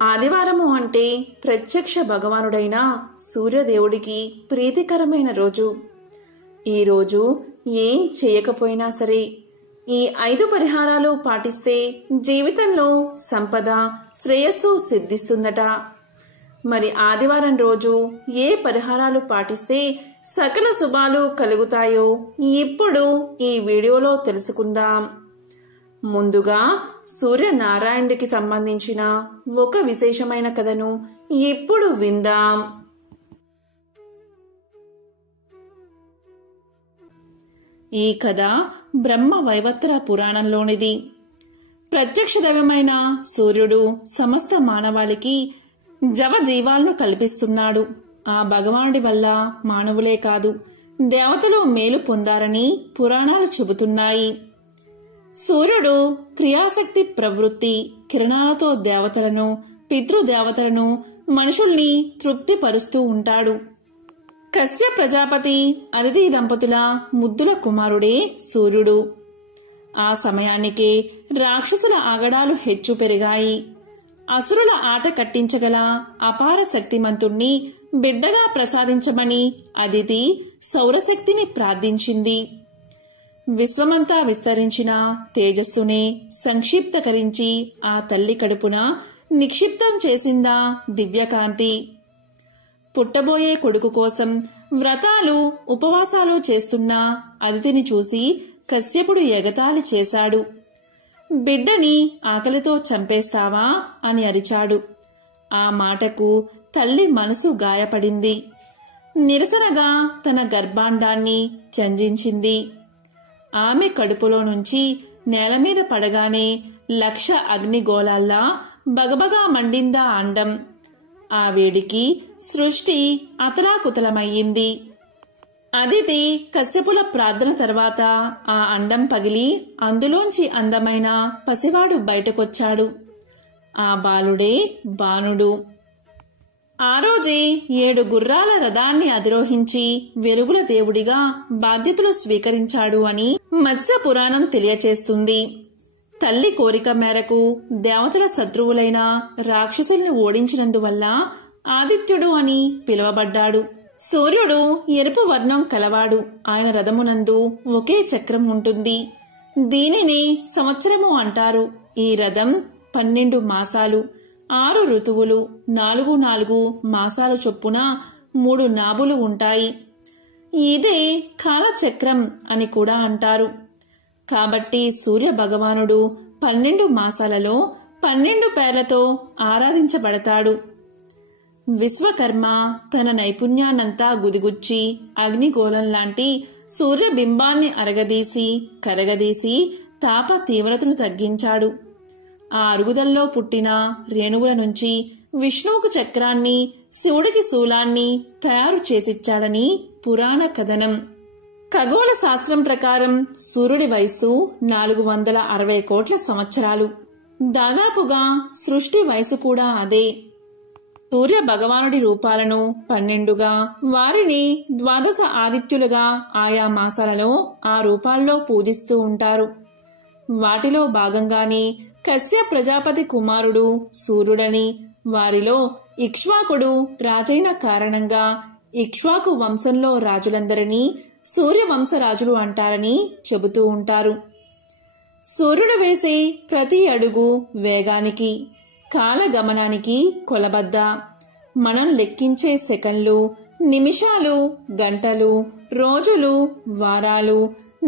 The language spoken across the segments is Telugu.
ఆదివారము అంటే ప్రత్యక్ష భగవానుడైన సూర్యదేవుడికి ప్రీతికరమైన రోజు. ఈరోజు ఏం చేయకపోయినా సరే ఈ 5 పరిహారాలు పాటిస్తే జీవితంలో సంపద, శ్రేయస్సు సిద్ధిస్తుందట. మరి ఆదివారం రోజు ఏ పరిహారాలు పాటిస్తే సకల శుభాలు కలుగుతాయో ఇప్పుడు ఈ వీడియోలో తెలుసుకుందాం. ముందుగా సూర్యనారాయణుడికి సంబంధించిన ఒక విశేషమైన కథను ఇప్పుడు విందాం. ఈ కథ బ్రహ్మ వైవత్ర పురాణంలోనిది. ప్రత్యక్ష దైవమైన సూర్యుడు సమస్త మానవాళికి జవజీవాలను కల్పిస్తున్నాడు. ఆ భగవానుడి వల్ల మానవులే కాదు దేవతలు మేలు పొందారని పురాణాలు చెబుతున్నాయి. సూర్యుడు క్రియాశక్తి ప్రవృత్తి కిరణాలతో దేవతలను, పితృదేవతలను, మనుషుల్ని తృప్తిపరుస్తూ ఉంటాడు. కశ్య ప్రజాపతి అదితి దంపతుల ముద్దుల కుమారుడే సూర్యుడు. ఆ సమయానికే రాక్షసుల ఆగడాలు హెచ్చు పెరిగాయి. అసురుల ఆట కట్టించగల అపార శక్తిమంతుణ్ణి బిడ్డగా ప్రసాదించమని అదితి సౌరశక్తిని ప్రార్థించింది. విశ్వమంతా విస్తరించిన తేజస్సునే సంక్షిప్తకరించి ఆ తల్లి కడుపున నిక్షిప్తం చేసిందా దివ్యకాంతి. పుట్టబోయే కొడుకు కోసం వ్రతాలు, ఉపవాసాలు చేస్తున్న అదితిని చూసి కశ్యపుడు ఎగతాళి చేశాడు. బిడ్డని ఆకలితో చంపేస్తావా అని అరిచాడు. ఆ మాటకు తల్లి మనసు గాయపడింది. నిరసనగా తన గర్భాండాన్ని త్యంజించింది. ఆమె కడుపులో నుంచి నేలమీద పడగానే 1,00,000 అగ్నిగోళాల్లా బగబగా మండిందా అండం. ఆ వేడికి సృష్టి అతలాకుతలమయ్యింది. అదితి కశ్యపుల ప్రార్థన తర్వాత ఆ అండం పగిలి అందులోంచి అందమైన పసివాడు బయటకొచ్చాడు. ఆ బాలుడే బాణుడు. ఆ రోజే 7 గుర్రాల రథాన్ని అధిరోహించి వెలుగుల దేవుడిగా బాధ్యతలు స్వీకరించాడు అని మత్స్య పురాణం తెలియచేస్తుంది. తల్లి కోరిక మేరకు దేవతల శత్రువులైన రాక్షసుల్ని ఓడించినందువల్ల ఆదిత్యుడు అని పిలువబడ్డాడు. సూర్యుడు ఎరుపు వర్ణం కలవాడు. ఆయన రథమునందు ఒకే చక్రం ఉంటుంది. దీనిని సంవత్సరము అంటారు. ఈ రథం 12 మాసాలు, 6 ఋతువులు, 4 మాసాలు చొప్పున 3 నాభులు ఉంటాయి. ఇదే కాలచక్రం అని కూడా అంటారు. కాబట్టి సూర్య భగవానుడు 12 మాసాలలో 12 పేర్లతో ఆరాధించబడతాడు. విశ్వకర్మ తన నైపుణ్యాన్నంతా గుదిగుచ్చి అగ్నిగోళం లాంటి సూర్యబింబాన్ని అరగదీసి కరగదీసి తాప తీవ్రతను తగ్గించాడు. ఆ అరుగుదల్లో పుట్టిన రేణువుల నుంచి విష్ణువుకు చక్రాన్ని, శివుడికి శూలాన్ని తయారు చేసిచ్చాడని పురాణ కథనం. ఖగోళ శాస్త్రం ప్రకారం సూర్యుడి వయస్సు 460 కోట్ల సంవత్సరాలు. దాదాపుగా సృష్టి వయసు కూడా అదే. సూర్య భగవానుడి రూపాలను 12గా, వారిని 12 ఆదిత్యులుగా ఆయా మాసాలలో ఆ రూపాల్లో పూజిస్తూ ఉంటారు. వాటిలో భాగంగానే కశ్య ప్రజాపతి కుమారుడు సూర్యుడని, వారిలో ఇక్ష్వాకుడు రాజైన కారణంగా ఇక్ష్వాకు వంశంలో రాజులందరినీ సూర్యవంశరాజులు అంటారని చెబుతూ ఉంటారు. సూర్యుడు వేసే ప్రతి అడుగు వేగానికి, కాలగమనానికి కొలబద్ద. మనం లెక్కించే సెకన్లు, నిమిషాలు, గంటలు, రోజులు, వారాలు,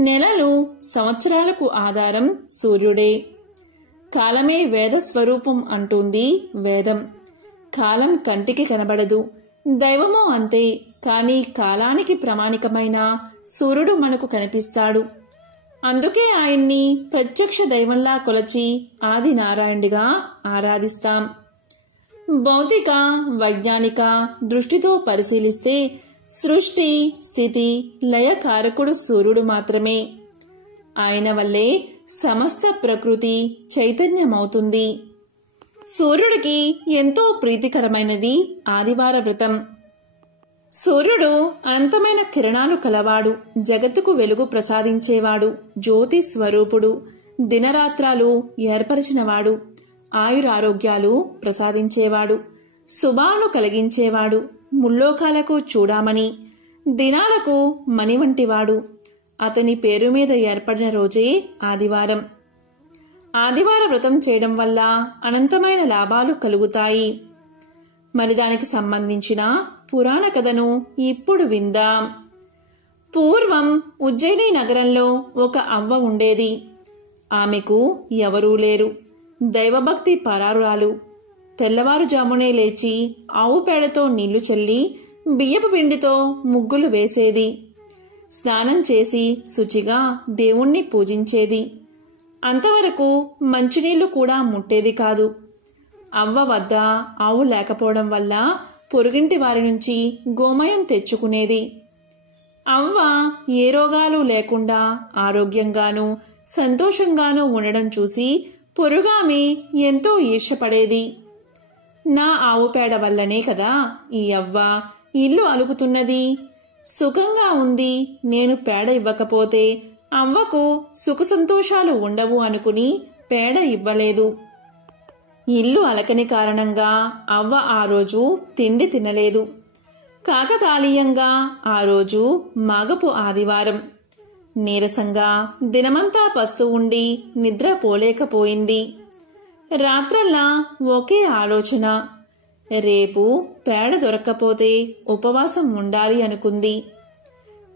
నెలలు, సంవత్సరాలకు ఆధారం సూర్యుడే. కాలమే వేద స్వరూపం అంటుంది వేదం. కాలం కంటికి కనబడదు, దైవమో అంతే. కానీ కాలానికి ప్రామాణికమైన సూర్యుడు మనకు కనిపిస్తాడు. అందుకే ఆయన్ని ప్రత్యక్ష దైవంలా కొలచి ఆది నారాయణుడిగా ఆరాధిస్తాం. భౌతిక, వైజ్ఞానిక దృష్టితో పరిశీలిస్తే సృష్టి, స్థితి, లయకారకుడు సూర్యుడు మాత్రమే. ఆయన వల్లే సమస్త ప్రకృతి చైతన్యమవుతుంది. సూర్యుడికి ఎంతో ప్రీతికరమైనది ఆదివార వ్రతం. సూర్యుడు అనంతమైన కిరణాలు కలవాడు, జగత్తుకు వెలుగు ప్రసాదించేవాడు, జ్యోతి స్వరూపుడు, దినరాత్రాలు ఏర్పరిచినవాడు. ఆయురారోగ్యాలు ప్రసాదించేవాడు, శుభాలను కలిగించేవాడు, ముల్లోకాలకు చూడామణి, దినాలకు మణి వంటివాడు. అతని పేరు మీద ఏర్పడిన రోజే ఆదివారం. ఆదివార వ్రతం చేయడం వల్ల అనంతమైన లాభాలు కలుగుతాయి. మరి దానికి సంబంధించిన పురాణ కథను ఇప్పుడు విందాం. పూర్వం ఉజ్జయిని నగరంలో ఒక అవ్వ ఉండేది. ఆమెకు ఎవరూ లేరు. దైవభక్తి పరారురాలు. తెల్లవారుజామునే లేచి ఆవు పేడతో నీళ్లు చల్లి బియ్యపు పిండితో ముగ్గులు వేసేది. స్నానం చేసి శుచిగా దేవుణ్ణి పూజించేది. అంతవరకు మంచినీళ్లు కూడా ముట్టేది కాదు. అవ్వ వద్ద ఆవు లేకపోవడం వల్ల పొరుగింటి వారి నుంచి గోమయం తెచ్చుకునేది. అవ్వ ఏ రోగాలు లేకుండా ఆరోగ్యంగానూ సంతోషంగానూ ఉండడం చూసి పొరుగామి ఎంతో ఈర్ష్యపడేది. నా ఆవు పేడ వల్లనే కదా ఈ అవ్వ ఇల్లు అలుకుతున్నది, సుఖంగా ఉంది. నేను పేడ ఇవ్వకపోతే అవ్వకు సుఖ సంతోషాలు ఉండవు అనుకుని పేడ ఇవ్వలేదు. ఇల్లు అలకని కారణంగా అవ్వ ఆ రోజు తిండి తినలేదు. కాకతాళీయంగా ఆ రోజు మాగపు ఆదివారం. నీరసంగా దినమంతా పస్తు ఉండి నిద్ర పోలేకపోయింది. రాత్రల్లా ఒకే ఆలోచన. రేపు పేడ దొరక్కపోతే ఉపవాసం ఉండాలి అనుకుంది.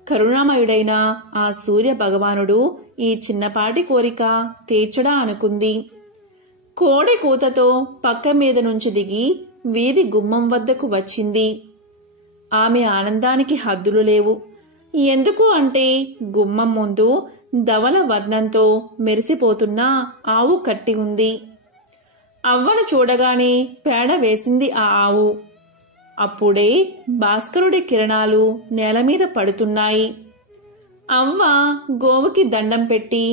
కరుణామయుడైన ఆ సూర్య భగవానుడు ఈ చిన్నపాటి కోరిక తీర్చడా అనుకుంది. కోడి కూతతో పక్క మీద నుంచి దిగి వీధి గుమ్మం వద్దకు వచ్చింది. ఆమె ఆనందానికి హద్దులు లేవు. ఎందుకు అంటే గుమ్మం ముందు ధవల వర్ణంతో మెరిసిపోతున్న ఆవు కట్టి ఉంది. అవ్వను చూడగానే పేడ వేసింది ఆ ఆవు. అప్పుడే భాస్కరుడి కిరణాలు నేలమీద పడుతున్నాయి. అవ్వ గోవుకి దండం పెట్టి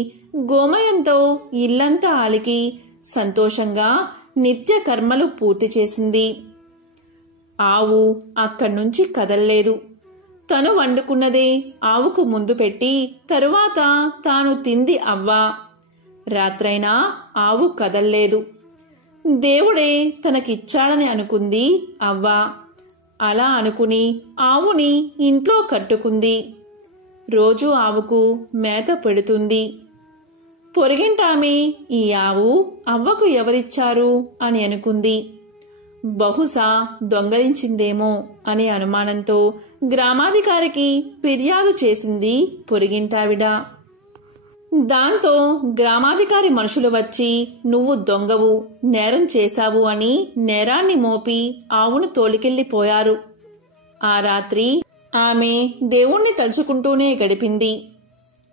గోమయంతో ఇల్లంతా అలికి సంతోషంగా నిత్య కర్మలు పూర్తి చేసింది. ఆవు అక్కడ్నుంచి కదల్లేదు. తను వండుకున్నదే ఆవుకు ముందు పెట్టి తరువాత తాను తింది అవ్వ. రాత్రైనా ఆవు కదల్లేదు. దేవుడే తనకిచ్చాడని అనుకుంది అవ్వ. అలా అనుకుని ఆవుని ఇంట్లో కట్టుకుంది. రోజూ ఆవుకు మేత పెడుతుంది. పొరిగింటామె ఈ ఆవు అవ్వకు ఎవరిచ్చారు అని అనుకుంది. బహుశా దొంగలించిందేమో అనే అనుమానంతో గ్రామాధికారికి ఫిర్యాదు చేసింది పొరిగింటావిడ. దాంతో గ్రామాధికారి మనుషులు వచ్చి నువ్వు దొంగవు, నేరం చేశావు అని నేరాన్ని మోపి ఆవును తోలికెళ్లిపోయారు. ఆ రాత్రి ఆమె దేవుణ్ణి తలుచుకుంటూనే గడిపింది.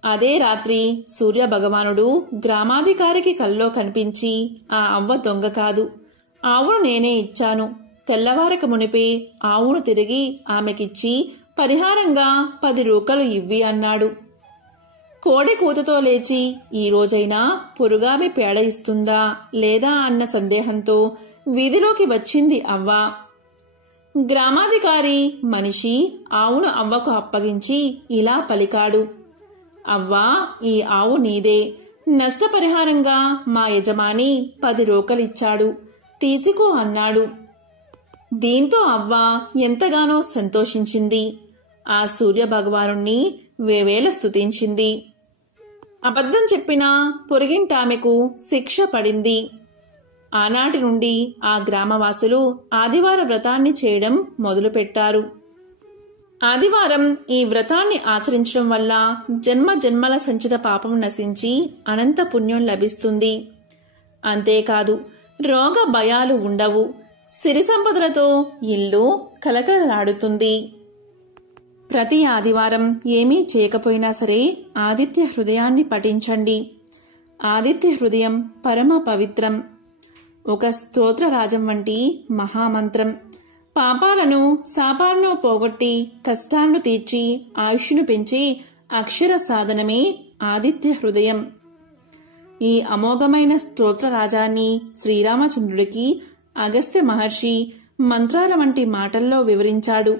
అదే రాత్రి సూర్య భగవానుడు గ్రామాధికారికి కల్లో కనిపించి ఆ అవ్వ దొంగ కాదు, ఆవును నేనే ఇచ్చాను. తెల్లవారక మునిపే ఆవును తిరిగి ఆమెకిచ్చి పరిహారంగా 10 రూకలు ఇవ్వి అన్నాడు. కోడి కూతతో లేచి ఈ రోజైనా పొరుగామి పేడ ఇస్తుందా లేదా అన్న సందేహంతో వీధిలోకి వచ్చింది అవ్వ. గ్రామాధికారి మనిషి ఆవును అవ్వకు అప్పగించి ఇలా పలికాడు. అవ్వా, ఈ ఆవు నీదే. నష్టపరిహారంగా మా యజమాని 10 రూకలిచ్చాడు, తీసుకో అన్నాడు. దీంతో అవ్వ ఎంతగానో సంతోషించింది. ఆ సూర్య భగవానుణ్ణి వేవేల స్తుతించింది. అబద్ధం చెప్పిన పొరిగింటామెకు శిక్ష పడింది. ఆనాటి నుండి ఆ గ్రామవాసులు ఆదివార వ్రతాన్ని చేయడం మొదలుపెట్టారు. ఆదివారం ఈ వ్రతాన్ని ఆచరించడం వల్ల జన్మ జన్మల సంచిత పాపం నశించి అనంత పుణ్యం లభిస్తుంది. అంతేకాదు, రోగ భయాలు ఉండవు. సిరి సంపదలతో ఇల్లు కలకలలాడుతుంది. ప్రతి ఆదివారం ఏమీ చేయకపోయినా సరే ఆదిత్య హృదయాన్ని పఠించండి. ఆదిత్య హృదయం పరమ పవిత్రం. ఒక స్తోత్రరాజం వంటి మహామంత్రం. పాపాలను శాపాలను పోగొట్టి కష్టాలను తీర్చి ఆయుష్ను పెంచి అక్షర సాధనమే ఆదిత్య హృదయం. ఈ అమోఘమైన స్తోత్రరాజాన్ని శ్రీరామచంద్రుడికి అగస్త్య మహర్షి మంత్రాల వంటి మాటల్లో వివరించాడు.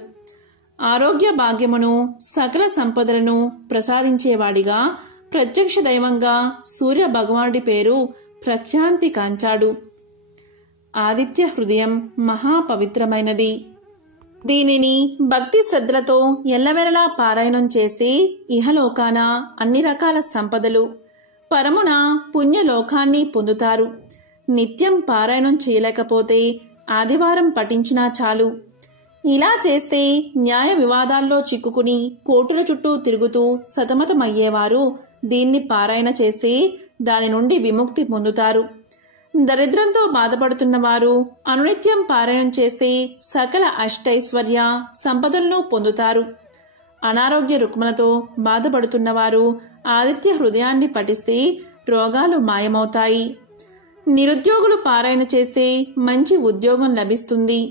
ఆరోగ్య భాగ్యమును సకల సంపదలను ప్రసాదించేవాడిగా ప్రత్యక్ష దైవంగా సూర్య భగవానుడి పేరు ప్రఖ్యాతి కాంచాడు. ఆదిత్య హృదయం మహాపవిత్రమైనది. దీనిని భక్తి శ్రద్ధలతో ఎల్లవెల్లలా పారాయణం చేస్తే ఇహలోకాన అన్ని రకాల సంపదలు, పరమున పుణ్యలోకాన్ని పొందుతారు. నిత్యం పారాయణం చేయలేకపోతే ఆదివారం పఠించినా చాలు. ఇలా చేస్తే న్యాయ వివాదాల్లో చిక్కుకుని కోర్టుల చుట్టూ తిరుగుతూ సతమతమయ్యేవారు దీన్ని పారాయణ చేస్తే దాని నుండి విముక్తి పొందుతారు. దరిద్రంతో బాధపడుతున్నవారు అనునిత్యం పారాయణం చేస్తే సకల అష్టైశ్వర్య సంపదలను పొందుతారు. అనారోగ్య రుగ్మలతో బాధపడుతున్నవారు ఆదిత్య హృదయాన్ని పఠిస్తే రోగాలు మాయమవుతాయి. నిరుద్యోగులు పారాయణ చేస్తే మంచి ఉద్యోగం లభిస్తుంది.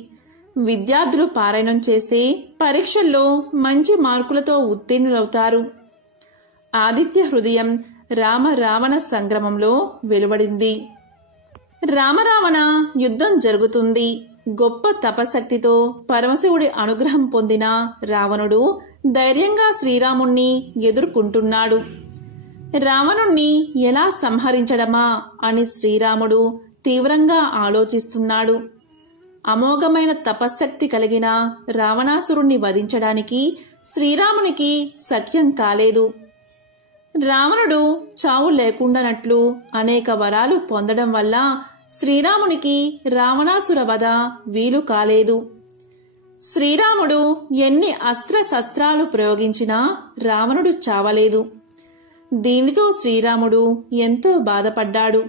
విద్యార్థులు పారాయణం చేస్తే పరీక్షల్లో మంచి మార్కులతో ఉత్తీర్ణులవుతారు. ఆదిత్య హృదయం రామ రావణ సంగ్రామంలో వెలువడింది. రామరావణ యుద్ధం జరుగుతుంది. గొప్ప తపశక్తితో పరమశివుడి అనుగ్రహం పొందిన రావణుడు ధైర్యంగా శ్రీరాముణ్ణి ఎదుర్కొంటున్నాడు. రావణుణ్ణి ఎలా సంహరించడమా అని శ్రీరాముడు తీవ్రంగా ఆలోచిస్తున్నాడు. అమోఘమైన తపశ్శక్తి కలిగిన రావణాసురుణ్ణి వధించడానికి శ్రీరామునికి శక్యం కాలేదు. రావణుడు చావు లేకుండానట్లు అనేక వరాలు పొందడం వల్ల శ్రీరామునికి రావణాసుర వధ వీలు కాలేదు. శ్రీరాముడు ఎన్ని అస్త్రశస్త్రాలు ప్రయోగించినా రావణుడు చావలేదు. దీనితో శ్రీరాముడు ఎంతో బాధపడ్డాడు.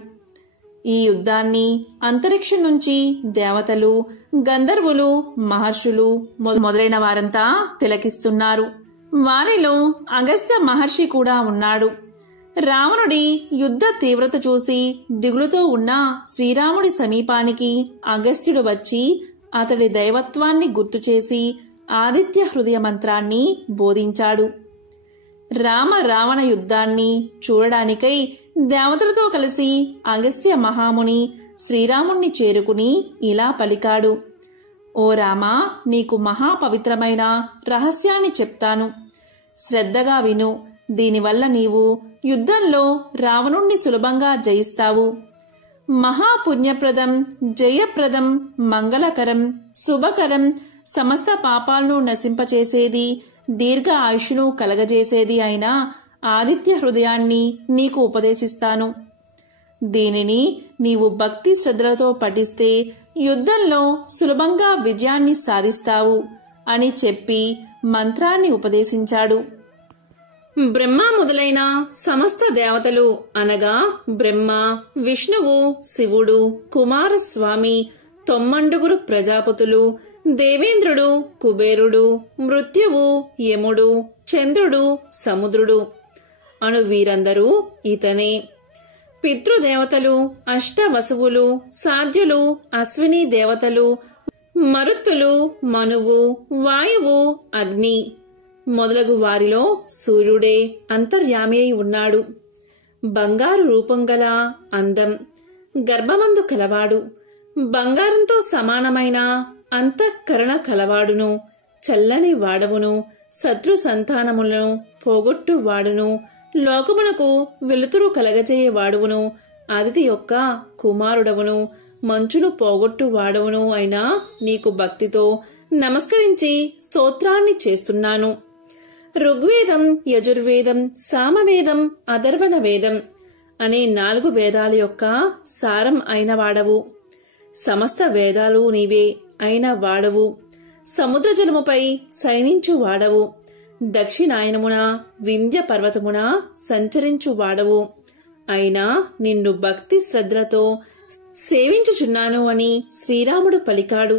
ఈ యుద్ధాన్ని అంతరిక్షం నుంచి దేవతలు, గంధర్వులు, మహర్షులు మొదలైన వారంతా తిలకిస్తున్నారు. వారిలో అగస్త్య మహర్షి కూడా ఉన్నాడు. రావణుడి యుద్ధ తీవ్రత చూసి దిగులుతో ఉన్న శ్రీరాముడి సమీపానికి అగస్త్యుడు వచ్చి అతడి దైవత్వాన్ని గుర్తుచేసి ఆదిత్య హృదయ మంత్రాన్ని బోధించాడు. రామ రావణ యుద్ధాన్ని చూడడానికై దేవతలతో కలిసి అగస్త్య మహాముని శ్రీరాముణ్ణి చేరుకుని ఇలా పలికాడు. ఓ రామా, నీకు మహాపవిత్రమైన రహస్యాన్ని చెప్తాను. శ్రద్ధగా విను. దీనివల్ల నీవు యుద్ధంలో రావణుణ్ణి సులభంగా జయిస్తావు. మహాపుణ్యప్రదం, జయప్రదం, మంగళకరం, శుభకరం, సమస్త పాపాలను నశింపచేసేది, దీర్ఘ ఆయుష్ను కలగజేసేది అయిన ఆదిత్య హృదయాన్ని నీకు ఉపదేశిస్తాను. దీనిని నీవు భక్తి శ్రద్ధలతో పఠిస్తే యుద్ధంలో సులభంగా విజయాన్ని సాధిస్తావు అని చెప్పి మంత్రాన్ని ఉపదేశించాడు. బ్రహ్మ మొదలైన సమస్త దేవతలు అనగా బ్రహ్మ, విష్ణువు, శివుడు, కుమారస్వామి, 9 ప్రజాపతులు, దేవేంద్రుడు, కుబేరుడు, మృత్యువు, యముడు, చంద్రుడు, సముద్రుడు అను వీరందరూ ఇతనే. పితృదేవతలు, అష్టవసువులు, సాధ్యులు, అశ్విని దేవతలు, మరుత్తులు, మనువు, వాయువు, అగ్ని మొదలగు వారిలో సూర్యుడే అంతర్యామి అయి ఉన్నాడు. బంగారు రూపం గల అందం, గర్భమందు కలవాడు, బంగారంతో సమానమైన అంతఃకరణ కలవాడును, చల్లని వాడవును, శత్రు సంతానములను పోగొట్టు వాడును, లోకమునకు వెలుతురు కలగజేయవాడువును, అదితి యొక్క కుమారుడవును, మంచును పోగొట్టు వాడవును అయినా నీకు భక్తితో నమస్కరించి స్తోత్రాన్ని చేస్తున్నాను. ఋగ్వేదం, యజుర్వేదం, సామవేదం, అథర్వణ వేదం అనే 4 వేదాల యొక్క సారం అయిన వాడవు. సమస్త వేదాలు నీవే అయిన వాడవు. సముద్ర జలముపై శయనించు వాడవు. దక్షిణాయనమున వింధ్య పర్వతమున సంచరించు వాడవు. అయినా నిన్ను భక్తి శ్రద్ధలతో సేవించుచున్నాను అని శ్రీరాముడు పలికాడు.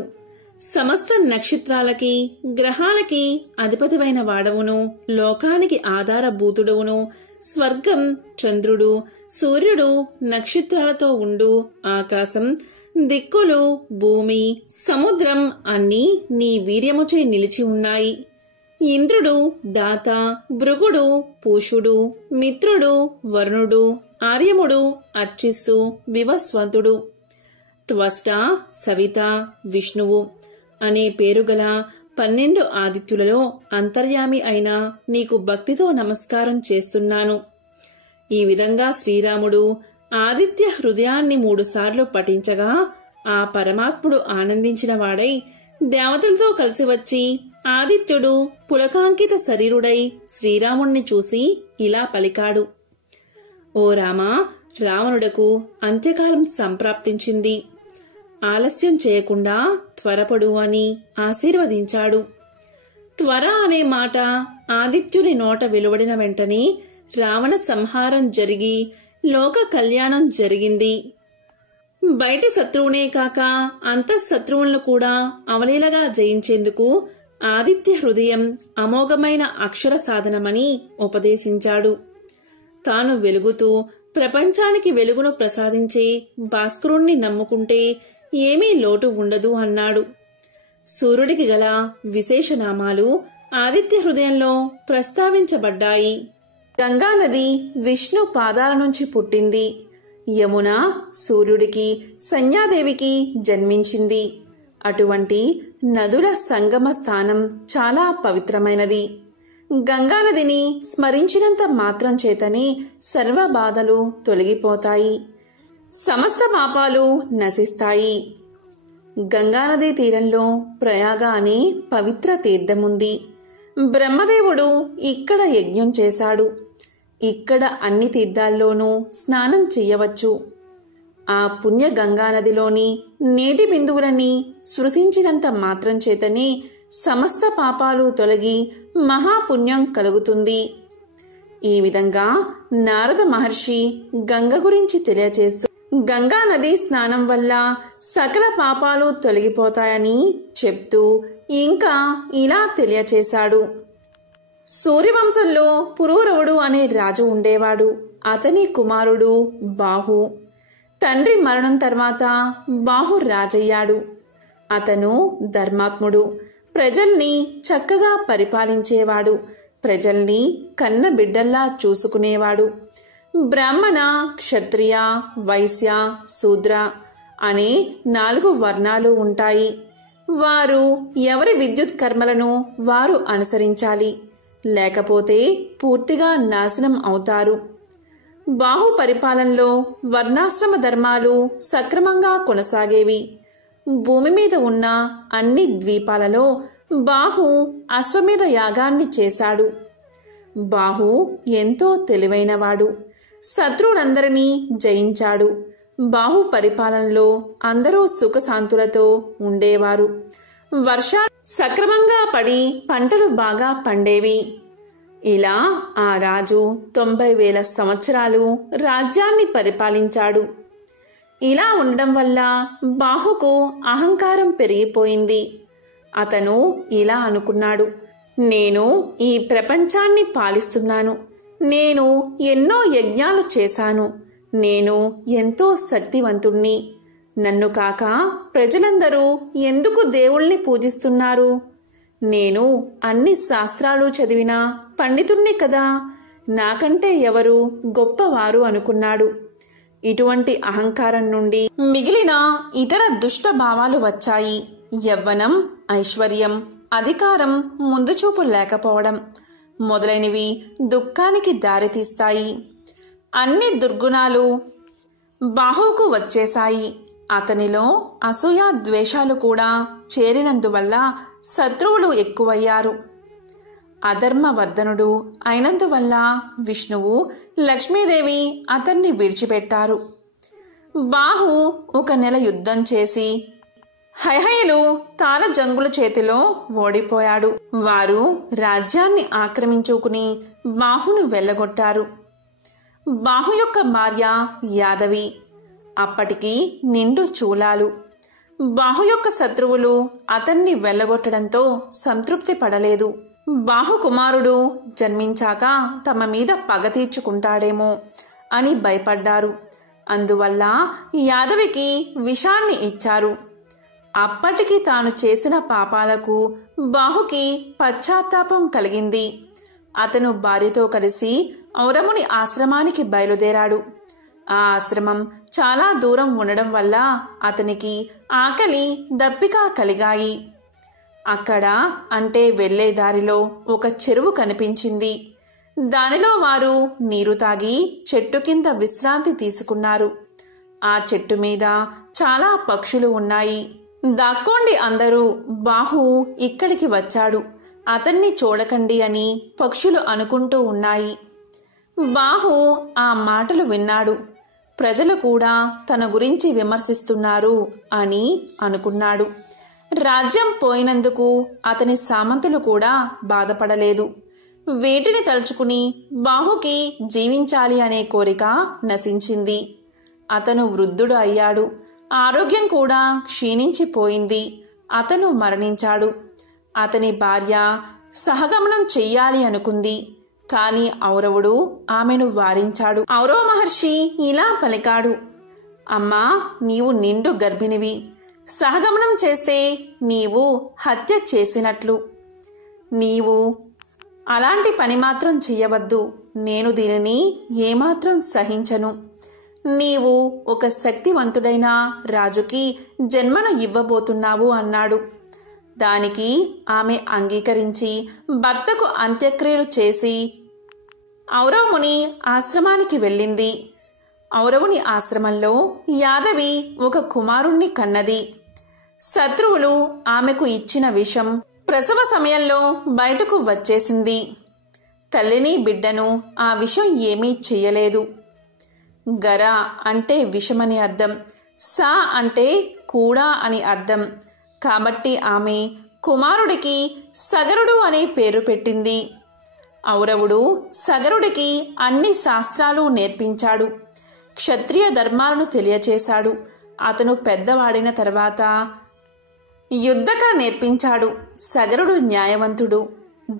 సమస్త నక్షత్రాలకి, గ్రహాలకి అధిపతివైన వాడవును, లోకానికి ఆధారభూతుడవును, స్వర్గం, చంద్రుడు, సూర్యుడు, నక్షత్రాలతో ఉండు ఆకాశం, దిక్కులు, భూమి, సముద్రం అన్నీ నీ వీర్యముచే నిలిచి ఉన్నాయి. ఇంద్రుడు, దాత, భృగుడు, పూషుడు, మిత్రుడు, వరుణుడు, ఆర్యముడు, అర్చిస్సు, వివస్వంతుడు, త్వష్ట, సవిత, విష్ణువు అనే పేరుగల 12 ఆదిత్యులలో అంతర్యామి అయిన నీకు భక్తితో నమస్కారం చేస్తున్నాను. ఈ విధంగా శ్రీరాముడు ఆదిత్య హృదయాన్ని 3 సార్లు పఠించగా ఆ పరమాత్ముడు ఆనందించిన వాడై దేవతలతో కలిసి వచ్చి ఆదిత్యుడు పులకాంకిత శరీరుడై శ్రీరాముణ్ణి చూసి ఇలా పలికాడు: ఓ రామా, రావణుడకు అంత్యకాలం సంప్రాప్తించింది. ఆలస్యం చేయకుండా త్వరపడు అని ఆశీర్వదించాడు. త్వర అనే మాట ఆదిత్యుని నోట వెలువడిన వెంటనే రావణ సంహారం జరిగి లోక కళ్యాణం జరిగింది. బయటి శత్రువునే కాక అంతఃశత్రువులను కూడా అవలీలగా జయించేందుకు ఆదిత్య హృదయం అమోఘమైన అక్షర సాధనమని ఉపదేశించాడు. తాను వెలుగుతూ ప్రపంచానికి వెలుగును ప్రసాదించే భాస్కరుణ్ణి నమ్ముకుంటే ఏమీ లోటు ఉండదు అన్నాడు. సూర్యుడికి గల విశేషనామాలు ఆదిత్య హృదయంలో ప్రస్తావించబడ్డాయి. గంగానది విష్ణు పాదాల నుంచి పుట్టింది. యమున సూర్యుడికి, సంధ్యాదేవికి జన్మించింది. అటువంటి నదుల సంగమ స్థానం చాలా పవిత్రమైనది. గంగానదిని స్మరించినంత మాత్రం చేతనే సర్వ బాధలు తొలగిపోతాయి, సమస్త పాపాలు నశిస్తాయి. గంగానదీ తీరంలో ప్రయాగ అనే పవిత్ర తీర్థముంది. బ్రహ్మదేవుడు ఇక్కడ యజ్ఞం చేశాడు. ఇక్కడ అన్ని తీర్థాల్లోనూ స్నానం చెయ్యవచ్చు. ఆ పుణ్య గంగానదిలోని నీటి బిందువులని స్పృశించినంత మాత్రం చేతనే సమస్త పాపాలు తొలగి మహాపుణ్యం కలుగుతుంది. ఈ విధంగా నారద మహర్షి గంగ గురించి తెలియచేస్తూ గంగా నది స్నానం వల్ల సకల పాపాలు తొలగిపోతాయని చెప్తూ ఇంకా ఇలా తెలియచేశాడు. సూర్యవంశంలో పురూరవుడు అనే రాజు ఉండేవాడు. అతని కుమారుడు బాహు. తండ్రి మరణం తర్వాత బాహు రాజయ్యాడు. అతను ధర్మాత్ముడు. ప్రజల్ని చక్కగా పరిపాలించేవాడు. ప్రజల్ని కన్న బిడ్డల్లా చూసుకునేవాడు. బ్రాహ్మణ, క్షత్రియ, వైశ్య, శూద్ర అనే 4 వర్ణాలు ఉంటాయి. వారు ఎవరి విద్యుత్ కర్మలను వారు అనుసరించాలి, లేకపోతే పూర్తిగా నాశనం అవుతారు. బాహు పరిపాలనలో వర్ణాశ్రమ ధర్మాలు సక్రమంగా కొనసాగేవి. భూమి మీద ఉన్న అన్ని ద్వీపాలలో బాహు అశ్వమేధ యాగాన్ని చేశాడు. బాహు ఎంతో తెలివైనవాడు. శత్రువులందరినీ జయించాడు. బాహు పరిపాలనలో అందరూ సుఖశాంతులతో ఉండేవారు. వర్షాలు సక్రమంగా పడి పంటలు బాగా పండేవి. ఇలా ఆ రాజు 90,000 సంవత్సరాలు రాజ్యాన్ని పరిపాలించాడు. ఇలా ఉండడం వల్ల బాహుకు అహంకారం పెరిగిపోయింది. అతను ఇలా అనుకున్నాడు: నేను ఈ ప్రపంచాన్ని పాలిస్తున్నాను. నేను ఎన్నో యజ్ఞాలు చేశాను. నేను ఎంతో శక్తివంతుణ్ణి. నన్ను కాక ప్రజలందరూ ఎందుకు దేవుణ్ణి పూజిస్తున్నారు? నేను అన్ని శాస్త్రాలు చదివిన పండితుణ్ణి కదా. నాకంటే ఎవరు గొప్పవారు అనుకున్నాడు. ఇటువంటి అహంకారం నుండి మిగిలిన ఇతర దుష్ట భావాలు వచ్చాయి. యవ్వనం, ఐశ్వర్యం, అధికారం, ముందుచూపు లేకపోవడం మొదలైనవి దుఃఖానికి దారితీస్తాయి. అన్ని దుర్గుణాలు బాహుకు వచ్చేశాయి. అతనిలో అసూయ, ద్వేషాలు కూడా చేరినందువల్ల శత్రువులు ఎక్కువయ్యారు. అధర్మవర్ధనుడు అయినందువల్ల విష్ణువు, లక్ష్మీదేవి అతన్ని విడిచిపెట్టారు. బాహు 1 నెల యుద్ధం చేసి హైహయులు తాళజంగుల చేతిలో ఓడిపోయాడు. వారు రాజ్యాన్ని ఆక్రమించుకుని బాహును వెళ్ళగొట్టారు. బాహు యొక్క భార్య యాదవి. అప్పటికి నిండు చూలాలు. బాహు యొక్క శత్రువులు అతన్ని వెళ్ళగొట్టడంతో సంతృప్తి పడలేదు. బాహు కుమారుడు జన్మించాక తమ మీద పగ తీర్చుకుంటాడేమో అని భయపడ్డారు. అందువల్ల యాదవికి విషాన్ని ఇచ్చారు. అప్పటికి తాను చేసిన పాపాలకు బాహుకి పశ్చాత్తాపం కలిగింది. అతను భార్యతో కలిసి ఔరముని ఆశ్రమానికి బయలుదేరాడు. ఆ ఆశ్రమం చాలా దూరం ఉండడం వల్ల అతనికి ఆకలి, దప్పిక కలిగాయి. అక్కడ అంటే వెళ్లే దారిలో ఒక చెరువు కనిపించింది. దానిలో వారు నీరు తాగి చెట్టు కింద విశ్రాంతి తీసుకున్నారు. ఆ చెట్టు మీద చాలా పక్షులు ఉన్నాయి. దాక్కోండి అందరూ, బాహు ఇక్కడికి వచ్చాడు, అతన్ని చూడకండి అని పక్షులు అనుకుంటూ ఉన్నాయి. బాహు ఆ మాటలు విన్నాడు. ప్రజలు కూడా తన గురించి విమర్శిస్తున్నారు అని అనుకున్నాడు. రాజ్యం పోయినందుకు అతని సామంతులు కూడా బాధపడలేదు. వీటిని తలుచుకుని బాహుకి జీవించాలి అనే కోరిక నశించింది. అతను వృద్ధుడు అయ్యాడు. ఆరోగ్యం కూడా క్షీణించిపోయింది. అతను మరణించాడు. అతని భార్య సహగమనం చెయ్యాలి అనుకుంది. కాని ఔరవుడు ఆమెను వారించాడు. ఔరవ మహర్షి ఇలా పలికాడు, అమ్మా, నీవు నిండు గర్భిణివి. సహగమనం చేస్తే నీవు హత్య చేసినట్లు. నీవు అలాంటి పని మాత్రం చెయ్యవద్దు. నేను దీనిని ఏమాత్రం సహించను. నీవు ఒక శక్తివంతుడైన రాజుకి జన్మను ఇవ్వబోతున్నావు అన్నాడు. దానికి ఆమె అంగీకరించి భర్తకు అంత్యక్రియలు చేసి ఔరవముని ఆశ్రమానికి వెళ్ళింది. ఔరవుని ఆశ్రమంలో యాదవి ఒక కుమారుణ్ణి కన్నది. శత్రువులు ఆమెకు ఇచ్చిన విషం ప్రసవ సమయంలో బయటకు వచ్చేసింది. తల్లిని బిడ్డను ఆ విషం ఏమీ చెయ్యలేదు. గర అంటే విషమని అర్థం, సా అంటే కూడా అని అర్థం. కాబట్టి ఆమె కుమారుడికి సగరుడు అనే పేరు పెట్టింది. ఔరవుడు సగరుడికి అన్ని శాస్త్రాలు నేర్పించాడు. క్షత్రియ ధర్మాలను తెలియచేశాడు. అతను పెద్దవాడిన తర్వాత యుద్ధకళ నేర్పించాడు. సగరుడు న్యాయవంతుడు,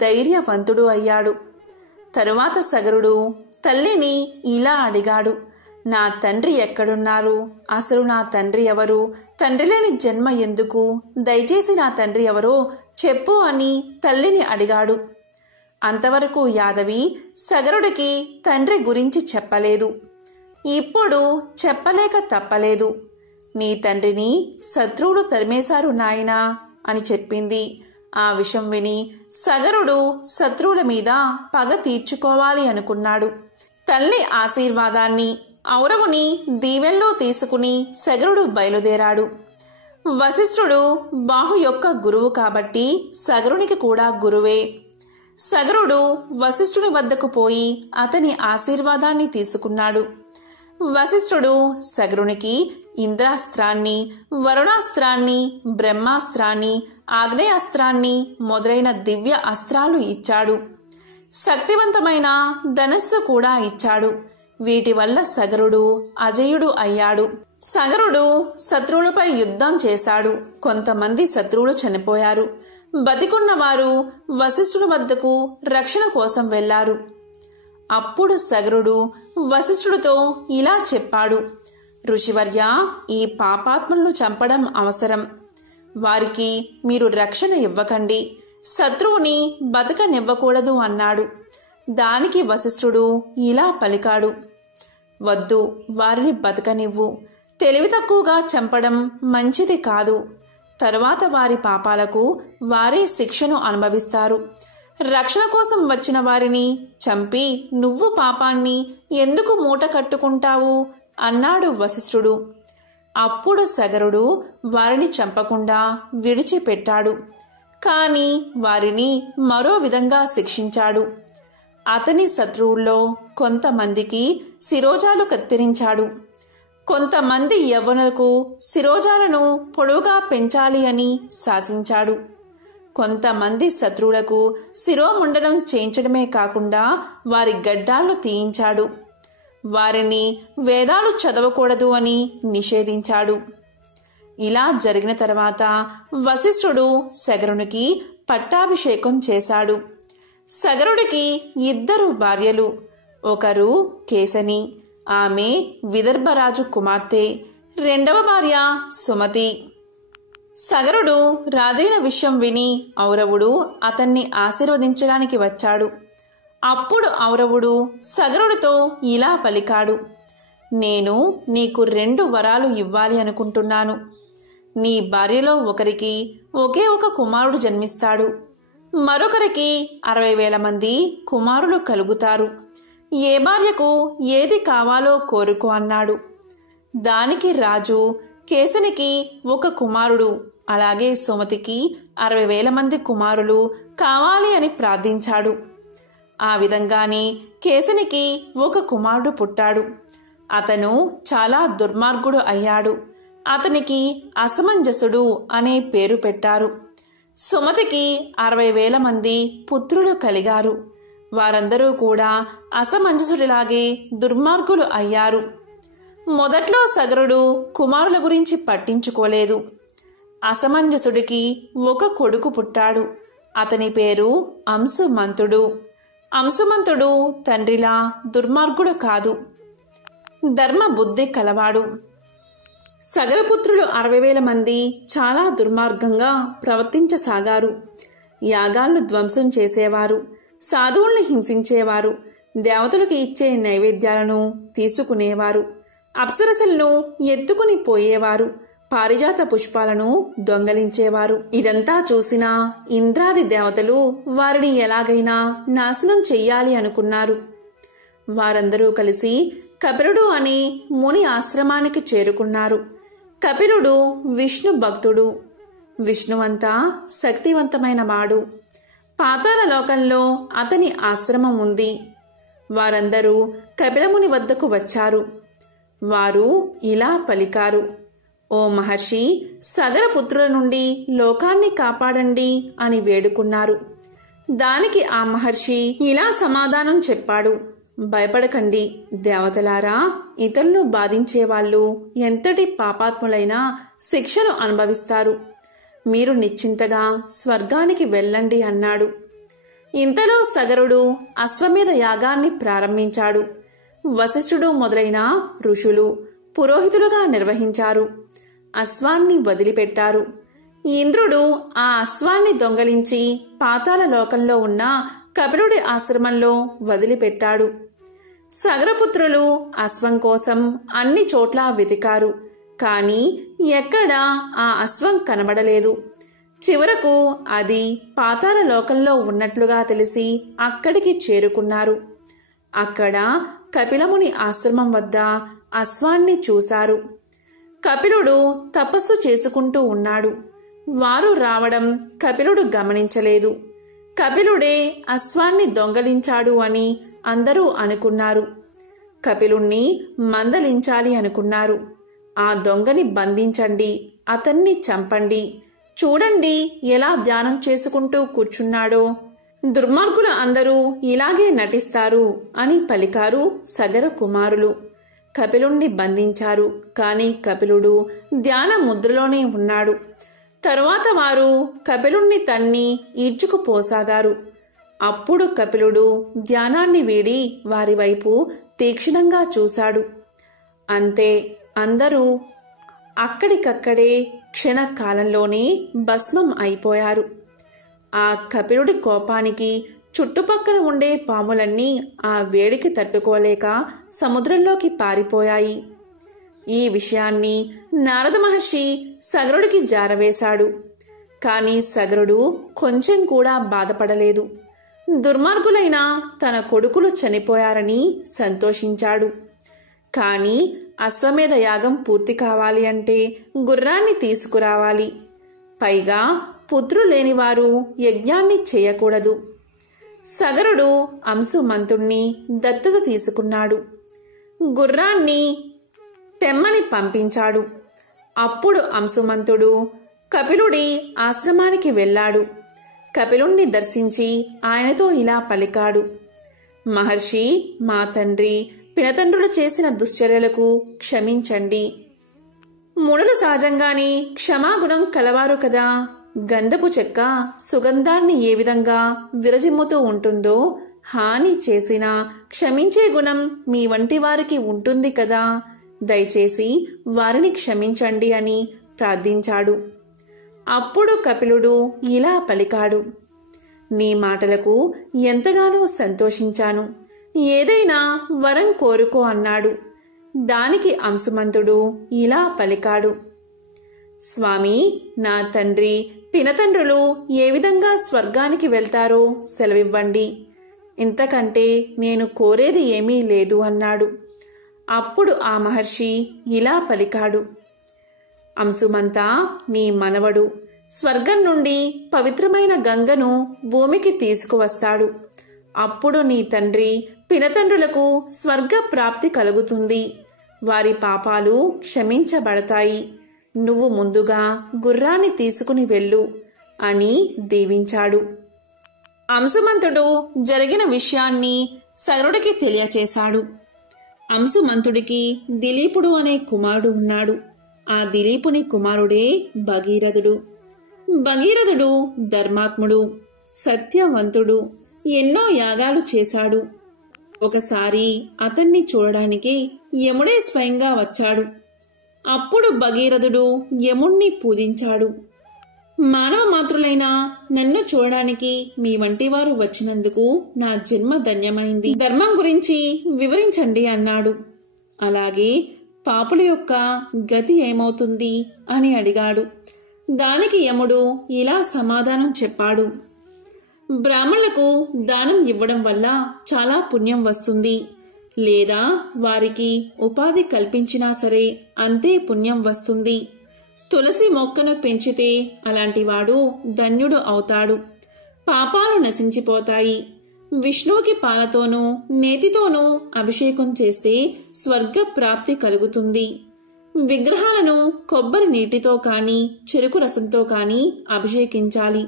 ధైర్యవంతుడు అయ్యాడు. తరువాత సగరుడు తల్లిని ఇలా అడిగాడు, నా తండ్రి ఎక్కడున్నారు? అసలు నా తండ్రి ఎవరు? తండ్రి లేని జన్మ ఎందుకు? దయచేసి నా తండ్రి ఎవరో చెప్పు అని తల్లిని అడిగాడు. అంతవరకు యాదవి సగరుడికి తండ్రి గురించి చెప్పలేదు. ఇప్పుడు చెప్పలేక తప్పలేదు. నీ తండ్రిని శత్రువులు తరిమేశారు నాయనా అని చెప్పింది. ఆ విషయం విని సగరుడు శత్రువుల మీద పగ తీర్చుకోవాలి అనుకున్నాడు. తల్లి ఆశీర్వాదాన్ని ఔరవుని దీవెల్లో తీసుకుని సగరుడు బయలుదేరాడు. వశిష్ఠుడు బాహు యొక్క గురువు కాబట్టి సగరునికి కూడా గురువే. సగరుడు వశిష్ఠుని వద్దకు పోయి అతని ఆశీర్వాదాన్ని తీసుకున్నాడు. వశిష్ఠుడు సగరునికి ఇంద్రాస్త్రాన్ని, వరుణాస్త్రాన్ని, బ్రహ్మాస్త్రాన్ని, ఆగ్నేయాస్త్రాన్ని మొదలైన దివ్య అస్త్రాలు ఇచ్చాడు. శక్తివంతమైన ధనస్సు కూడా ఇచ్చాడు. వీటి వల్ల సగరుడు అజేయుడు అయ్యాడు. సగరుడు శత్రువులపై యుద్ధం చేశాడు. కొంతమంది శత్రువులు చనిపోయారు. బతికున్నవారు వశిష్ఠుని వద్దకు రక్షణ కోసం వెళ్లారు. అప్పుడు సగరుడు వశిష్ఠుడితో ఇలా చెప్పాడు, ఋషివర్య, ఈ పాపాత్ములను చంపడం అవసరం. వారికి మీరు రక్షణ ఇవ్వకండి. శత్రువుని బతకనివ్వకూడదు అన్నాడు. దానికి వశిష్ఠుడు ఇలా పలికాడు, వద్దు, వారిని బతకనివ్వు. తెలివి తక్కువగా చంపడం మంచిది కాదు. తరువాత వారి పాపాలకు వారే శిక్షను అనుభవిస్తారు. రక్షణ కోసం వచ్చిన వారిని చంపి నువ్వు పాపాన్ని ఎందుకు మూట కట్టుకుంటావు అన్నాడు వశిష్ఠుడు. అప్పుడు సగరుడు వారిని చంపకుండా విడిచిపెట్టాడు. కాని వారిని మరో విధంగా శిక్షించాడు. అతని శత్రువుల్లో కొంతమందికి శిరోజాలు కత్తిరించాడు. కొంతమంది యవ్వనులకు శిరోజాలను పొడవుగా పెంచాలి అని శాసించాడు. కొంతమంది శత్రువులకు శిరోముండనం చేయించడమే కాకుండా వారి గడ్డాలను తీయించాడు. వారిని వేదాలు చదవకూడదు అని నిషేధించాడు. ఇలా జరిగిన తర్వాత వశిష్ఠుడు సగరునికి పట్టాభిషేకం చేశాడు. సగరుడికి 2 భార్యలు. ఒకరు కేశని, ఆమె విదర్భరాజు కుమార్తె. 2వ భార్య సుమతి. సగరుడు రాజైన విషయం విని ఔరవుడు అతన్ని ఆశీర్వదించడానికి వచ్చాడు. అప్పుడు ఔరవుడు సగరుడితో ఇలా పలికాడు, నేను నీకు 2 వరాలు ఇవ్వాలి అనుకుంటున్నాను. నీ భార్యలో ఒకరికి ఒకే ఒక కుమారుడు జన్మిస్తాడు. మరొకరికి 60,000 మంది కుమారులు కలుగుతారు. ఏ భార్యకు ఏది కావాలో కోరుకో అన్నాడు. దానికి రాజు కేశనికి ఒక కుమారుడు, అలాగే సుమతికి 60,000 మంది కుమారులు కావాలి అని ప్రార్థించాడు. ఆ విధంగానే కేశనికి ఒక కుమారుడు పుట్టాడు. అతను చాలా దుర్మార్గుడు అయ్యాడు. అతనికి అసమంజసుడు అనే పేరు పెట్టారు. సుమతికి 60,000 మంది పుత్రులు కలిగారు. వారందరూ కూడా అసమంజసుడిలాగే దుర్మార్గులు అయ్యారు. మొదట్లో సగరుడు కుమారుల గురించి పట్టించుకోలేదు. అసమంజసుడికి ఒక కొడుకు పుట్టాడు. అతని పేరు అంశుమంతుడు. అంశుమంతుడు తండ్రిలా దుర్మార్గుడు కాదు, ధర్మ బుద్ధి కలవాడు. సగరపుత్రులు 60,000 మంది చాలా దుర్మార్గంగా ప్రవర్తించసాగారు. యాగాలను ధ్వంసం చేసేవారు, సాధువుల్ని హింసించేవారు, దేవతలకు ఇచ్చే నైవేద్యాలను తీసుకునేవారు, అప్సరసలను ఎత్తుకుని పోయేవారు, పారిజాత పుష్పాలను దొంగలించేవారు. ఇదంతా చూసిన ఇంద్రాది దేవతలు వారిని ఎలాగైనా నాశనం చెయ్యాలి అనుకున్నారు. వారందరూ కలిసి కపిలుడు అనే ముని ఆశ్రమానికి చేరుకున్నారు. కపిలుడు విష్ణు భక్తుడు. విష్ణువంతా శక్తివంతమైన వాడు. పాతాళ లోకంలో అతని ఆశ్రమం ఉంది. వారందరూ కపిలముని వద్దకు వచ్చారు. వారు ఇలా పలికారు: ఓ మహర్షి, సగరపుత్రుల నుండి లోకాన్ని కాపాడండి అని వేడుకున్నారు. దానికి ఆ మహర్షి ఇలా సమాధానం చెప్పాడు: భయపడకండి దేవతలారా, ఇతరులను బాధించేవాళ్ళు ఎంతటి పాపాత్ములైనా శిక్షను అనుభవిస్తారు. మీరు నిశ్చింతగా స్వర్గానికి వెళ్ళండి అన్నాడు. ఇంతలో సగరుడు అశ్వమేధ యాగాన్ని ప్రారంభించాడు. వశిష్ఠుడు మొదలైన ఋషులు పురోహితులుగా నిర్వహించారు. అశ్వాన్ని వదిలిపెట్టారు. ఇంద్రుడు ఆ అశ్వాన్ని దొంగలించి పాతాళ లోకంలో ఉన్న కపిలుడి ఆశ్రమంలో వదిలిపెట్టాడు. సగరపుత్రులు అశ్వం కోసం అన్ని చోట్ల వెతికారు. కాని ఎక్కడా ఆ అశ్వం కనబడలేదు. చివరకు అది పాతాళ లోకంలో ఉన్నట్లుగా తెలిసి అక్కడికి చేరుకున్నారు. అక్కడ కపిలముని ఆశ్రమం వద్ద అశ్వాన్ని చూశారు. కపిలుడు తపస్సు చేసుకుంటూ ఉన్నాడు. వారు రావడం కపిలుడు గమనించలేదు. కపిలుడే అశ్వాన్ని దొంగలించాడు అని అందరూ అనుకున్నారు. కపిలుణ్ణి మందలించాలి అనుకున్నారు. ఆ దొంగని బంధించండి, అతన్ని చంపండి, చూడండి ఎలా ధ్యానం చేసుకుంటూ కూర్చున్నాడో. దుర్మార్గుల అందరూ ఇలాగే నటిస్తారు అని పలికారు సగర కుమారులు. కపిలుణ్ణి బంధించారు. కాని కపిలుడు ధ్యాన ముద్రలోనే ఉన్నాడు. తరువాత వారు కపిలుణ్ణి తన్ని ఈడ్చుకుపోసాగారు. అప్పుడు కపిలుడు ధ్యానాన్ని వీడి వారి వైపు తీక్షణంగా చూశాడు. అంతే, అందరూ అక్కడికక్కడే క్షణకాలంలోనే భస్మం అయిపోయారు. ఆ కపిలుడి కోపానికి చుట్టుపక్కల ఉండే పాములన్నీ ఆ వేడికి తట్టుకోలేక సముద్రంలోకి పారిపోయాయి. ఈ విషయాన్ని నారద మహర్షి సగరుడికి జారవేశాడు. కాని సగరుడు కొంచెం కూడా బాధపడలేదు. దుర్మార్గులైన తన కొడుకులు చనిపోయారని సంతోషించాడు. కాని అశ్వమేధ యాగం పూర్తి కావాలి అంటే గుర్రాన్ని తీసుకురావాలి. పైగా పుత్రులేనివారు యజ్ఞాన్ని చేయకూడదు. సగరుడు అంశుమంతుణ్ణి దత్తత తీసుకున్నాడు. గుర్రాన్ని తెమ్మని పంపించాడు. అప్పుడు అంశుమంతుడు కపిలుడి ఆశ్రమానికి వెళ్ళాడు. కపిలుణ్ణి దర్శించి ఆయనతో ఇలా పలికాడు: మహర్షి, మా తండ్రి పినతండ్రులు చేసిన దుశ్చర్యలకు క్షమించండి. మునులు సహజంగానే క్షమాగుణం కలవారు కదా. గంధపు చెక్క సుగంధాన్ని ఏ విధంగా విరజిమ్ముతూ ఉంటుందో, హాని చేసినా క్షమించే గుణం మీ వంటి వారికి ఉంటుంది కదా. దయచేసి వారిని క్షమించండి అని ప్రార్థించాడు. అప్పుడు కపిలుడు ఇలా పలికాడు: నీ మాటలకు ఎంతగానో సంతోషించాను. ఏదైనా వరం కోరుకో అన్నాడు. దానికి అంశుమంతుడు ఇలా పలికాడు: స్వామి, నా తండ్రి పినతండ్రులు ఏ విధంగా స్వర్గానికి వెళ్తారో సెలవివ్వండి. ఇంతకంటే నేను కోరేది ఏమీ లేదు అన్నాడు. అప్పుడు ఆ మహర్షి ఇలా పలికాడు: అంశుమంతా నీ మనవడు స్వర్గం నుండి పవిత్రమైన గంగను భూమికి తీసుకువస్తాడు. అప్పుడు నీ తండ్రి పినతండ్రులకు స్వర్గ ప్రాప్తి కలుగుతుంది. వారి పాపాలు క్షమించబడతాయి. నువ్వు ముందుగా గుర్రాన్ని తీసుకుని వెళ్ళు అని దీవించాడు. అంశుమంతుడు జరిగిన విషయాన్ని సగరుడికి తెలియచేశాడు. అంశుమంతుడికి దిలీపుడు అనే కుమారుడు ఉన్నాడు. ఆ దిలీపుని కుమారుడే భగీరథుడు. భగీరథుడు ధర్మాత్ముడు, సత్యవంతుడు, ఎన్నో యాగాలు చేశాడు. ఒకసారి అతన్ని చూడడానికి యముడే స్వయంగా వచ్చాడు. అప్పుడు భగీరథుడు యముణ్ణి పూజించాడు. మానవ మాతృలైన నన్ను చూడడానికి మీ వంటి వారు వచ్చినందుకు నా జన్మ ధన్యమైంది. ధర్మం గురించి వివరించండి అన్నాడు. అలాగే పాపుల యొక్క గతి ఏమవుతుంది అని అడిగాడు. దానికి యముడు ఇలా సమాధానం చెప్పాడు: బ్రాహ్మణులకు దానం ఇవ్వడం వల్ల చాలా పుణ్యం వస్తుంది. లేదా వారికి ఉపాధి కల్పించినా సరే అంతే పుణ్యం వస్తుంది. తులసి మొక్కను పెంచితే అలాంటివాడు ధన్యుడు అవుతాడు. పాపాలు నశించిపోతాయి. విష్ణువుకి పాలతోనూ నేతితోనూ అభిషేకం చేస్తే స్వర్గ ప్రాప్తి కలుగుతుంది. విగ్రహాలను కొబ్బరి నీటితో కానీ చెరుకు రసంతో కానీ అభిషేకించాలి.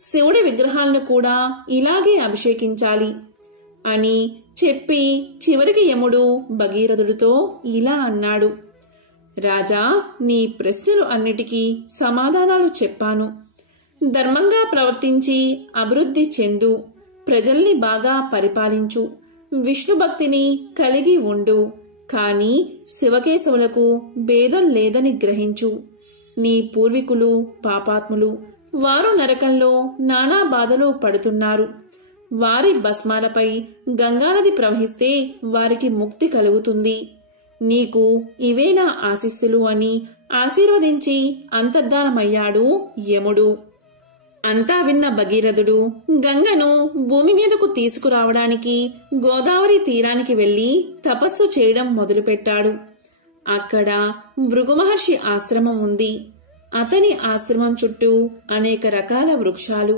శివుడి విగ్రహాలను కూడా ఇలాగే అభిషేకించాలి అని చెప్పి చివరికి యముడు భగీరథుడితో ఇలా అన్నాడు: రాజా, నీ ప్రశ్నలు అన్నిటికీ సమాధానాలు చెప్పాను. ధర్మంగా ప్రవర్తించి అభివృద్ధి చెందు, ప్రజల్ని బాగా పరిపాలించు, విష్ణు భక్తిని కలిగి ఉండు. కానీ శివకేశవులకు భేదం లేదని గ్రహించు. నీ పూర్వీకులు పాపాత్ములు. వారు నరకంలో నానా బాధలు పడుతున్నారు. వారి భస్మాలపై గంగానది ప్రవహిస్తే వారికి ముక్తి కలుగుతుంది. నీకు ఇవే నా ఆశీస్సులు అని ఆశీర్వదించి అంతర్ధానమయ్యాడు యముడు. అంతా విన్న భగీరథుడు గంగను భూమి మీదకు తీసుకురావడానికి గోదావరి తీరానికి వెళ్లి తపస్సు చేయడం మొదలుపెట్టాడు. అక్కడ భృగు మహర్షి ఆశ్రమం ఉంది. అతని ఆశ్రమం చుట్టూ అనేక రకాల వృక్షాలు,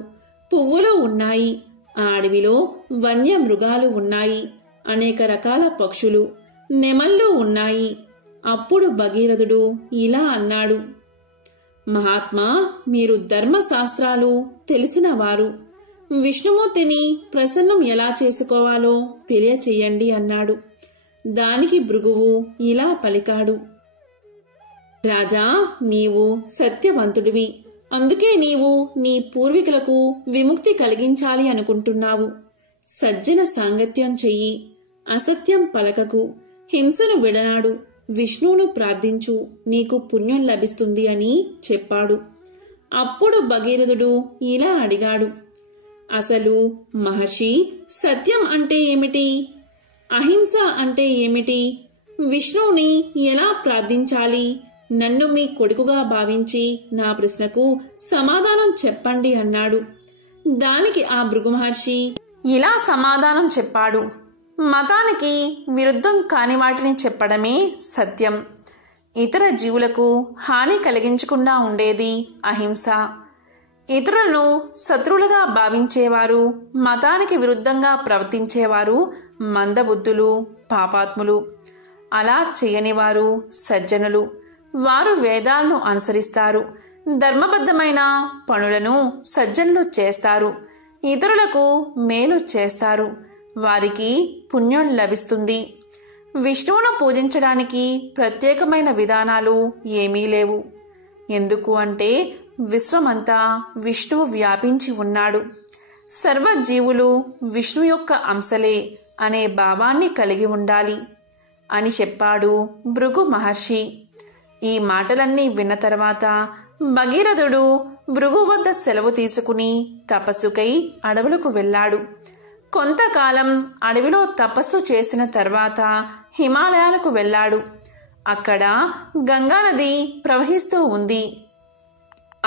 పువ్వులు ఉన్నాయి. ఆ అడవిలో వన్య మృగాలు ఉన్నాయి. అనేక రకాల పక్షులు, నెమళ్ళు ఉన్నాయి. అప్పుడు భగీరథుడు ఇలా అన్నాడు: మహాత్మా, మీరు ధర్మశాస్త్రాలు తెలిసినవారు. విష్ణుమూర్తిని ప్రసన్నం ఎలా చేసుకోవాలో తెలియచేయండి అన్నాడు. దానికి భృగువు ఇలా పలికాడు: రాజా, నీవు సత్యవంతుడివి. అందుకే నీవు నీ పూర్వీకులకు విముక్తి కలిగించాలి అనుకుంటున్నావు. సజ్జన సాంగత్యం చెయ్యి, అసత్యం పలకకు, హింసను విడనాడు, విష్ణువును ప్రార్థించు, నీకు పుణ్యం లభిస్తుంది అని చెప్పాడు. అప్పుడు భగీరథుడు ఇలా అడిగాడు: అసలు మహర్షి, సత్యం అంటే ఏమిటి? అహింస అంటే ఏమిటి? విష్ణువుని ఎలా ప్రార్థించాలి? నన్ను మీ కొడుకుగా భావించి నా ప్రశ్నకు సమాధానం చెప్పండి అన్నాడు. దానికి ఆ భృగు మహర్షి ఇలా సమాధానం చెప్పాడు: మతానికి విరుద్ధం కాని వాటిని చెప్పడమే సత్యం. ఇతర జీవులకు హాని కలిగించకుండా ఉండేది అహింస. ఇతరులను శత్రువులుగా భావించేవారు, మతానికి విరుద్ధంగా ప్రవర్తించేవారు మందబుద్ధులు, పాపాత్ములు. అలా చేయనివారు సజ్జనులు. వారు వేదాలను అనుసరిస్తారు. ధర్మబద్ధమైన పనులను సజ్జనులు చేస్తారు. ఇతరులకు మేలు చేస్తారు. వారికి పుణ్యం లభిస్తుంది. విష్ణువును పూజించడానికి ప్రత్యేకమైన విధానాలు ఏమీ లేవు. ఎందుకు అంటే విశ్వమంతా విష్ణువు వ్యాపించి ఉన్నాడు. సర్వజీవులు విష్ణు యొక్క అంశలే అనే భావాన్ని కలిగి ఉండాలి అని చెప్పాడు భృగు మహర్షి. ఈ మాటలన్నీ విన్న తర్వాత భగీరథుడు భృగు వద్ద సెలవు తీసుకుని తపస్సుకై అడవులకు వెళ్ళాడు. కొంతకాలం అడవిలో తపస్సు చేసిన తర్వాత హిమాలయాలకు వెళ్ళాడు. అక్కడ గంగానది ప్రవహిస్తూ ఉంది.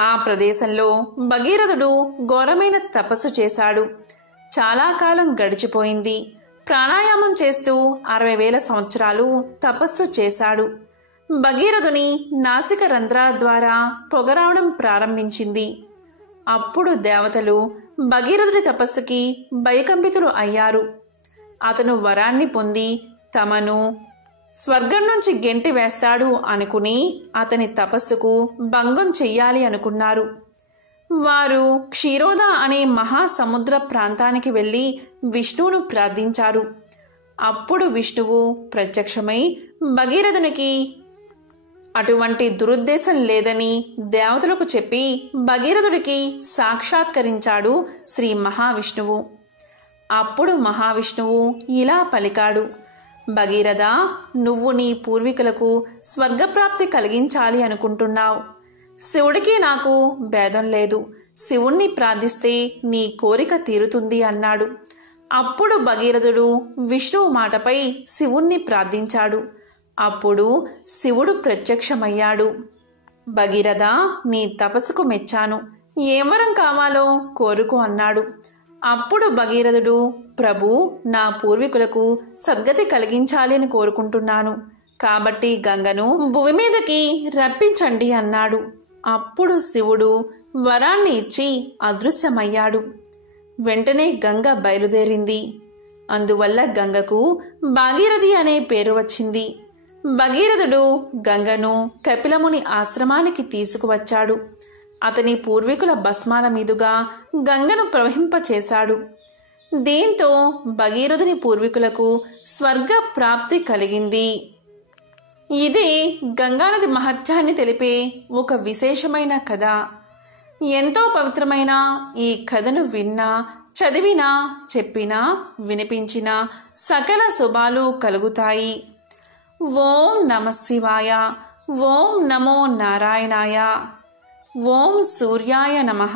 ఆ ప్రదేశంలో భగీరథుడు ఘోరమైన తపస్సు చేశాడు. చాలా కాలం గడిచిపోయింది. ప్రాణాయామం చేస్తూ 60,000 సంవత్సరాలు తపస్సు చేశాడు. భగీరథుని నాసిక రంధ్రాల ద్వారా పొగరావడం ప్రారంభించింది. అప్పుడు దేవతలు భగీరథుడి తపస్సుకి భయకంపితులు అయ్యారు. అతను వరాన్ని పొంది తమను స్వర్గం నుంచి గెంటి వేస్తాడు అనుకుని అతని తపస్సుకు భంగం చెయ్యాలి అనుకున్నారు. వారు క్షీరోద అనే మహాసముద్ర ప్రాంతానికి వెళ్ళి విష్ణువును ప్రార్థించారు. అప్పుడు విష్ణువు ప్రత్యక్షమై భగీరథునికి అటువంటి దురుద్దేశం లేదని దేవతలకు చెప్పి భగీరథుడికి సాక్షాత్కరించాడు శ్రీ మహావిష్ణువు. అప్పుడు మహావిష్ణువు ఇలా పలికాడు, భగీరథ, నువ్వు నీ పూర్వీకులకు స్వర్గప్రాప్తి కలిగించాలి అనుకుంటున్నావు. శివుడికి నాకు భేదం లేదు. శివుణ్ణి ప్రార్థిస్తే నీ కోరిక తీరుతుంది అన్నాడు. అప్పుడు భగీరథుడు విష్ణువు మాటపై శివుణ్ణి ప్రార్థించాడు. అప్పుడు శివుడు ప్రత్యక్షమయ్యాడు. భగీరథ, నీ తపస్సుకు మెచ్చాను. ఏ వరం కావాలో కోరుకో అన్నాడు. అప్పుడు భగీరథుడు, ప్రభు, నా పూర్వీకులకు సద్గతి కలిగించాలి అని కోరుకుంటున్నాను. కాబట్టి గంగను భూమి మీదకి రప్పించండి అన్నాడు. అప్పుడు శివుడు వరాన్ని ఇచ్చి అదృశ్యమయ్యాడు. వెంటనే గంగ బయలుదేరింది. అందువల్ల గంగకు భాగీరథి అనే పేరు వచ్చింది. భగీరథుడు గంగను కపిలముని ఆశ్రమానికి తీసుకువచ్చాడు. అతని పూర్వీకుల భస్మాల మీదుగా గంగను ప్రవహింపచేశాడు. దీంతో భగీరథుని పూర్వీకులకు స్వర్గ ప్రాప్తి కలిగింది. ఇదే గంగానది మహత్యాన్ని తెలిపే ఒక విశేషమైన కథ. ఎంతో పవిత్రమైన ఈ కథను విన్నా, చదివినా, చెప్పినా, వినిపించినా సకల శుభాలు కలుగుతాయి. ఓం నమః శివాయ. ఓం నమో నారాయణాయ. ఓం సూర్యాయ నమః.